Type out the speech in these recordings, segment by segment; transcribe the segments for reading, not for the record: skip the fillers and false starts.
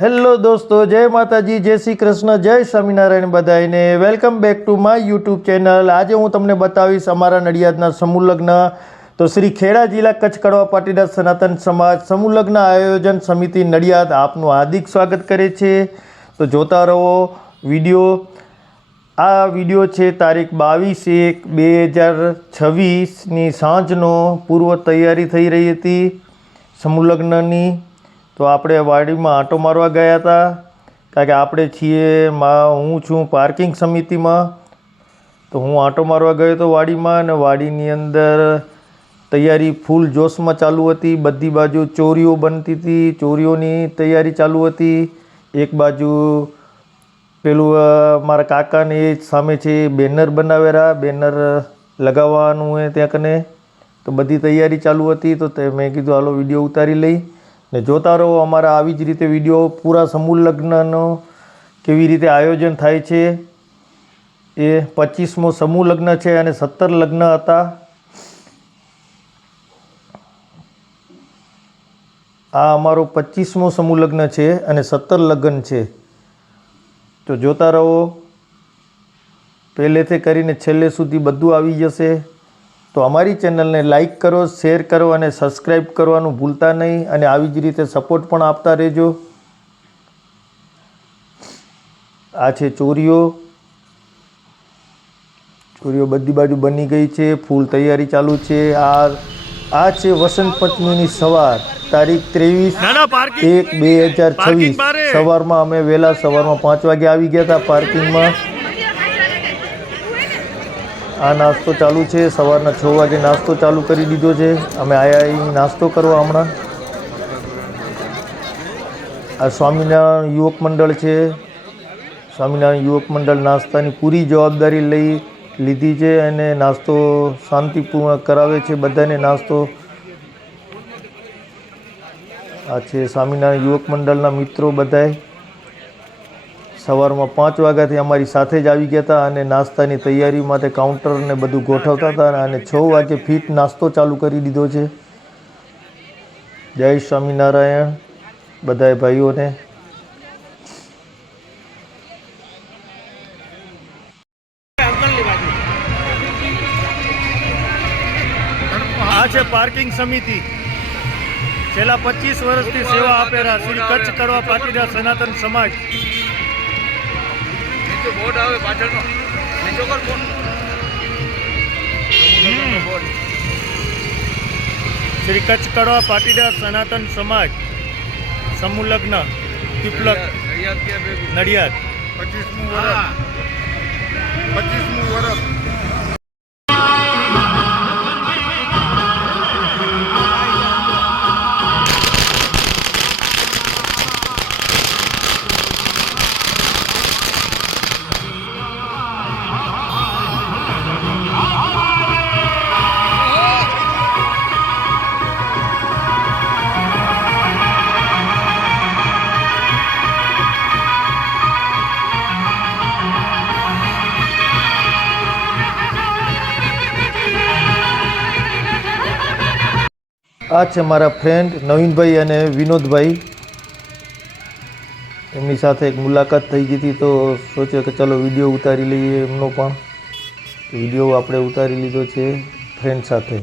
Hello દોસ્તો, જય માતાજી, જય શ્રી કૃષ્ણ, જય સ્વામિનારાયણ બધાને. Welcome back to my YouTube channel. આજે હું તમને બતાવીશ અમારા નડિયાદના સમૂહ લગ્ન. તો શ્રી ખેડા જિલ્લા કચ્છ કડવા પાટીદાર સનાતન સમાજ સમૂહ લગ્ન આયોજન સમિતિ નડિયાદ આપનું હાર્દિક સ્વાગત કરે છે. તો જોતા રહો વિડીયો. આ વિડીયો છે તારીખ 22/1/2026ની સાંજનો. પૂર્વ તૈયારી થઈ રહી હતી સમૂહ લગ્નની. તો આપણે વાડીમાં આંટો મારવા ગયા હતા, કારણ કે આપણે છીએ હું છું પાર્કિંગ સમિતિમાં. તો હું આંટો મારવા ગયો હતો વાડીમાં, અને વાડીની અંદર તૈયારી ફૂલ જોશમાં ચાલુ હતી. બધી બાજુ ચોરીઓ બનતી હતી, ચોરીઓની તૈયારી ચાલુ હતી. એક બાજુ પેલું મારા કાકાને એ સામે છે બેનર બનાવેલા, બેનર લગાવવાનું હોય ત્યાં કને. તો બધી તૈયારી ચાલુ હતી. તો મેં કીધું હાલો વિડીયો ઉતારી લઈ ને જોતા રહો અમારા આવી જ રીતે વિડીયો. પૂરા સમૂહ લગ્નનો કેવી રીતે આયોજન થાય છે. એ 25મો સમૂહ લગ્ન છે અને 17 લગ્ન હતા. આ અમારો 25મો સમૂહ લગ્ન છે અને 17 લગ્ન છે. તો જોતા રહો, પહેલેથી કરીને છેલ્લે સુધી બધું આવી જશે. તો અમારી ચેનલને લાઈક કરો, શેર કરો અને સબસ્ક્રાઈબ કરવાનું ભૂલતા નહીં. અને આવી જ રીતે સપોર્ટ પણ આપતા રહેજો. આ છે ચોરીઓ. ચોરીઓ બધી બાજુ બની ગઈ છે, ફૂલ તૈયારી ચાલુ છે. આ છે વસંત પંચમીની સવાર, તારીખ 23/1/2026. સવારમાં અમે વહેલા સવારમાં 5 વાગે આવી ગયા હતા પાર્કિંગમાં. આ નાસ્તો ચાલુ છે, સવારના 6 વાગે નાસ્તો ચાલુ કરી દીધો છે. અમે આયા અહીં નાસ્તો કરવા હમણાં. આ સ્વામિનારાયણ યુવક મંડળ છે. સ્વામિનારાયણ યુવક મંડળ નાસ્તાની પૂરી જવાબદારી લીધી છે અને નાસ્તો શાંતિપૂર્વક કરાવે છે બધાને નાસ્તો. આ છે સ્વામિનારાયણ યુવક મંડળના મિત્રો બધાય. સવારમાં 5 વાગ્યાથી અમારી સાથે જ આવી ગયા હતા અને નાસ્તાની તૈયારી માટે કાઉન્ટર ને બધું ગોઠવતા હતા. અને 6 વાગે ફીટ નાસ્તો ચાલુ કરી દીધો છે. જય સ્વામિનારાયણ બધાય ભાઈઓને. આ છે પાર્કિંગ સમિતિ. છેલ્લા 25 વર્ષથી સેવા આપેલા શ્રી કચ્છ કડવા પાટીદાર સનાતન સમાજ. બોર્ડ આવે પાછળનો નીચો કર બોર્ડ. શ્રી કચ્છ કડવા પાટીદાર સનાતન સમાજ સમૂહ લગ્ન પીપલક નડિયાદ 25મું વર્ષ. આ છે મારા ફ્રેન્ડ નવીનભાઈ અને વિનોદભાઈ. એમની સાથે એક મુલાકાત થઈ ગઈ હતી, તો સોચ્યો કે ચલો વિડીયો ઉતારી લઈએ એમનો પણ. વિડીયો આપણે ઉતારી લીધો છે ફ્રેન્ડ સાથે.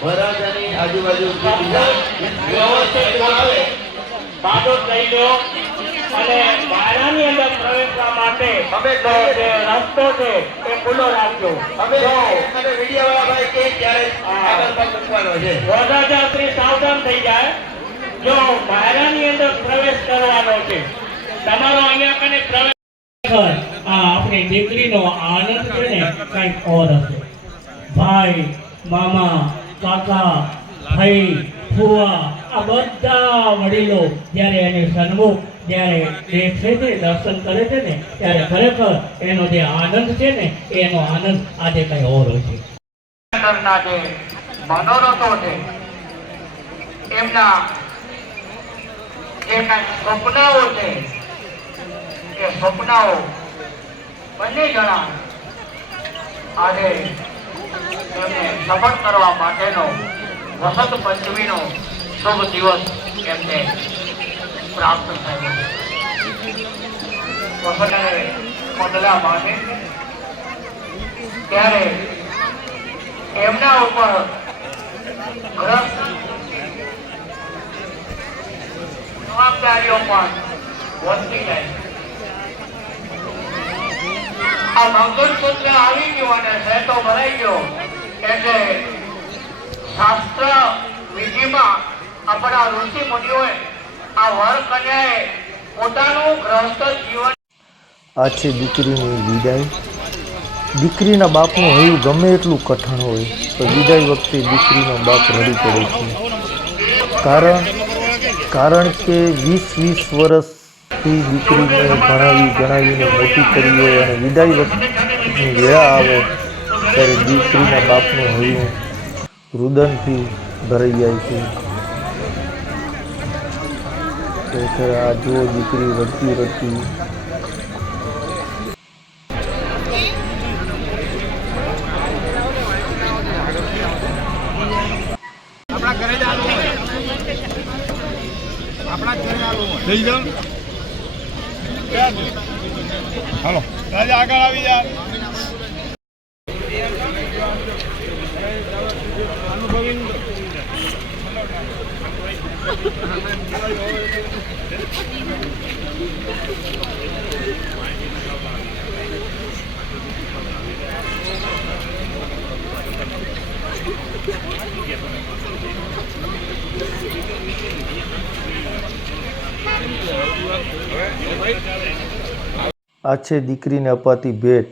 વરરાજાની આજુબાજુ વ્યવસ્થિત બાજુ થઈ ગયો અને વાડાની અંદર પ્રવેશવા માટે તો જે રસ્તો છે એ ખુલ્લો રાખજો. મીડિયા વાળા ભાઈ કે ત્યારે આગળ પગ મૂકવાનો છે. વરરાજા શ્રી સાવધાન થઈ જાય. જો વાડાની અંદર પ્રવેશ કરવાનો છે તમારો અહીંયા કને પ્રવેશ આપણી દીકરીનો આનંદ છે ને કંઈક ઓર હશે. ભાઈ, મામા, કાકા, ભાઈ, ફુવા આ બધા વડીલો જ્યારે એની સન્મુખ જ્યારે દેખે છે, દર્શન કરે છે ને ત્યારે ખરેખર એનો જે આનંદ છે ને એનો આનંદ આજે કંઈ ઓર હોય છે. જે મનોરથો છે એમના જે કંઈ સપનાઓ છે એ સપનાઓ બંને જણા આજે એમને સફળ કરવા માટેનો વસંત પંચમીનો શુભ દિવસ એમને પ્રાપ્ત થયો. વસંતને મંડલા માને ત્યારે એમના ઉપર જવાબદારીઓ પણ વધતી જાય. આ મંગળસૂત્ર આવી ગયું અને સહેતો ભરાઈ ગયો એટલે શાસ્ત્ર વિધિમાં આપણા ઋષિ મુનિઓએ આ વર કન્યાએ પોતાનું ગ્રહસ્થ જીવન. આ છે દીકરીની વિદાય. દીકરીના બાપનું હૈયું ગમે એટલું કઠણ હોય તો વિદાય વખતે દીકરીનો બાપ રડી પડે છે. કારણ કે 20 વર્ષથી દીકરીને ગણાવીને મોટી કરી હોય અને વિદાય વખતની વેળા આવે ત્યારે દીકરીના બાપનું હૈયું રુદનથી ભરાઈ જાય છે. ખરેખર આ જો દીકરી રડતી લઈ જાઓ. હાલો રાજા આગળ આવી જા. આ છે દીકરીને અપાતી ભેટ.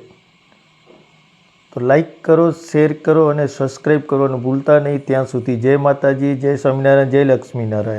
તો લાઈક કરો, શેર કરો અને સબસ્ક્રાઈબ કરવાનું ભૂલતા નહીં. ત્યાં સુધી જય માતાજી, જય સ્વામિનારાયણ, જય લક્ષ્મીનારાયણ.